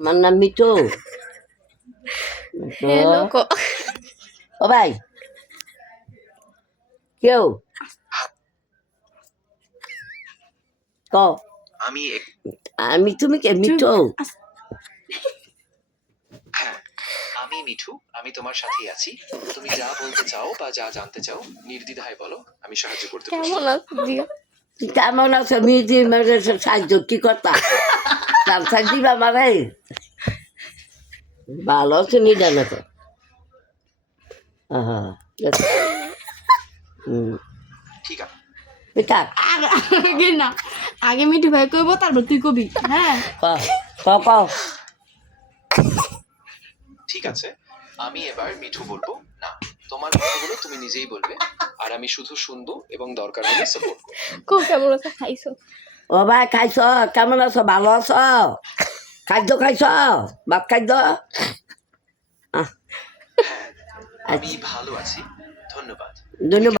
আমার নাম মিঠু। হ্যালো ও ভাই কেউ ক আমি আমি তুমি কে মিঠু? হ্যাঁ, আমি মিঠু। আমি তোমার সাথেই আছি। তুমি যা বলতে চাও বা যা জানতে চাও নির্দ্বিধায় বলো, আমি সাহায্য করতে প্রস্তুত। কেমন আছো দিয়া? কেমন আছো? মিজি সাহায্য কি করতা? সার দিবা মারে ভালো আছো নি জানো তো? ঠিক আছে, পিঠা আগে না, আগে মিঠু ভাই কইবো তারপর তুই কবি। হ্যাঁ ক ঠিক আছে। আমি এবার মিঠু বলবো না। তোমার কথাগুলো তুমি নিজেই বলবে, আর আমি শুধু শুনবো এবং দরকার হলে সাপোর্ট করবো। কো কেমন আছো? খাইছো? ও ভাই খাইছ? কেমন আছো? ভালো আছো? খাদ্য খাইছ? ভাত খাদ্য? হ্যাঁ, আমি ভালো আছি, ধন্যবাদ। ধন্যবাদ।